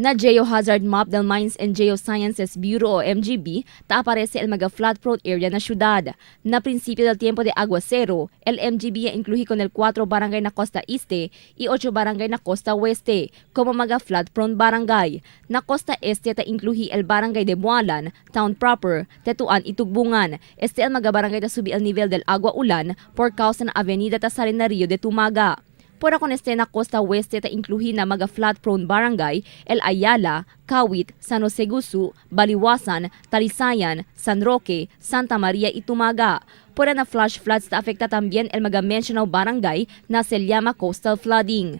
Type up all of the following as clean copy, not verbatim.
Na Geohazard Map del Mines and Geosciences Bureau o MGB, aparece el mga flood-prone area na syudad. Na prinsipyo del tiempo de aguacero, el MGB incluye con el 4 barangay na Costa Este y 8 barangay na Costa Oeste como mga flood-prone barangay. Na Costa Este ta incluye el barangay de Bualan, Town Proper, Tetuan y Tugbungan. Este el mga barangay na subi el nivel del agua ulan por causa na Avenida Tasarin-Rio de Tumaga. Por con este na Costa Oeste ta incluye na mga flood-prone barangay, El Ayala, Kawit, San Jose Gusu, Baliwasan, Talisayan, San Roque, Santa Maria y Tumaga. Por na flash floods ta afekta también el mga mencionado barangay na se llama coastal flooding.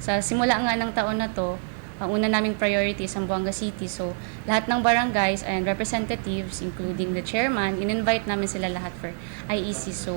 Sa simula nga ng taon na to, ang una naming priority sa Zamboanga City. So, lahat ng barangays and representatives, including the chairman, in-invite namin sila lahat for IEC. So,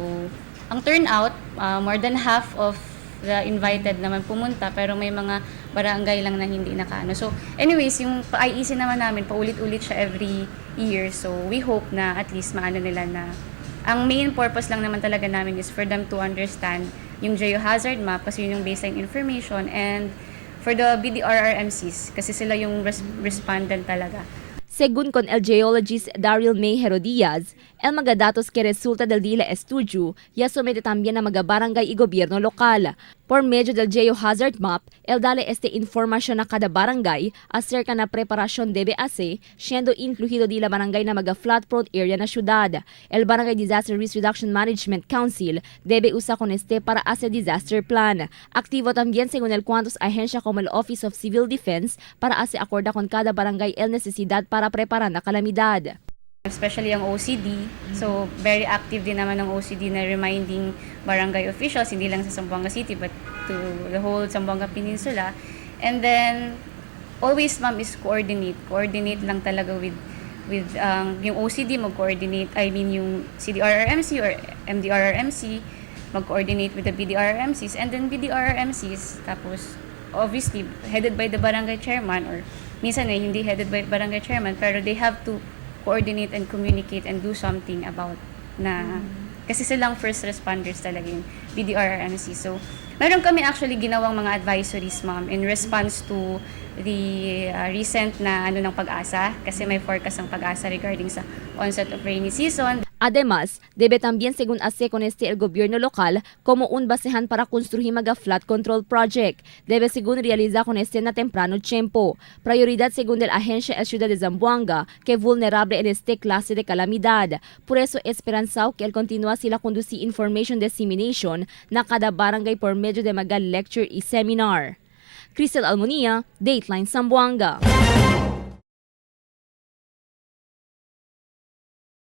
ang turnout, more than half of the invited naman pumunta, pero may mga barangay lang na hindi nakaano. So, anyways, yung IEC naman namin, paulit-ulit siya every year. So, we hope na at least maano nila na ang main purpose lang naman talaga namin is for them to understand yung geohazard map kasi yun yung baseline information, and for the BDRRMCs kasi sila yung respondent talaga. Según con el geologist Daryl May Herodias, el mga datos que resulta del DILA estudio ya somete también a mga barangay y gobierno lokal. Por medio del geohazard map, el dale este información a cada barangay acerca na preparasyon debe hacer, siendo incluido di la barangay na mga flood-prone area na syudad. El Barangay Disaster Risk Reduction Management Council debe usar con este para hacer disaster plan. Activo también según el cuantos ahensya como el Office of Civil Defense para hacer acorda con cada barangay el necesidad para preparar na kalamidad. Especially ang OCD. So, very active din naman ng OCD na reminding barangay officials, hindi lang sa Zamboanga City, but to the whole Zamboanga Peninsula. And then, always, ma'am, is coordinate. Coordinate lang talaga with yung OCD, mag-coordinate, I mean, yung CDRRMC or MDRRMC, mag-coordinate with the BDRRMCs, and then BDRRMCs, tapos, obviously, headed by the barangay chairman, or minsan hindi headed by barangay chairman, pero they have to coordinate and communicate and do something about na kasi silang first responders talaga yung BDRRMC. So, meron kami actually ginawang mga advisories, ma'am, in response to the recent na ng pag-asa kasi may forecast ng pag-asa regarding sa onset of rainy season. Además, debe también según hace con este el gobierno local como un basehan para construir mga flood control project. Debe según realizar con este na temprano tiempo. Prioridad según el agencia el ciudad de Zamboanga que vulnerable en este clase de calamidad. Por eso esperanzao que el continúa sila conducir information dissemination na cada barangay por medio de mga lecture y seminar. Cristel Almonía, Dateline Zamboanga.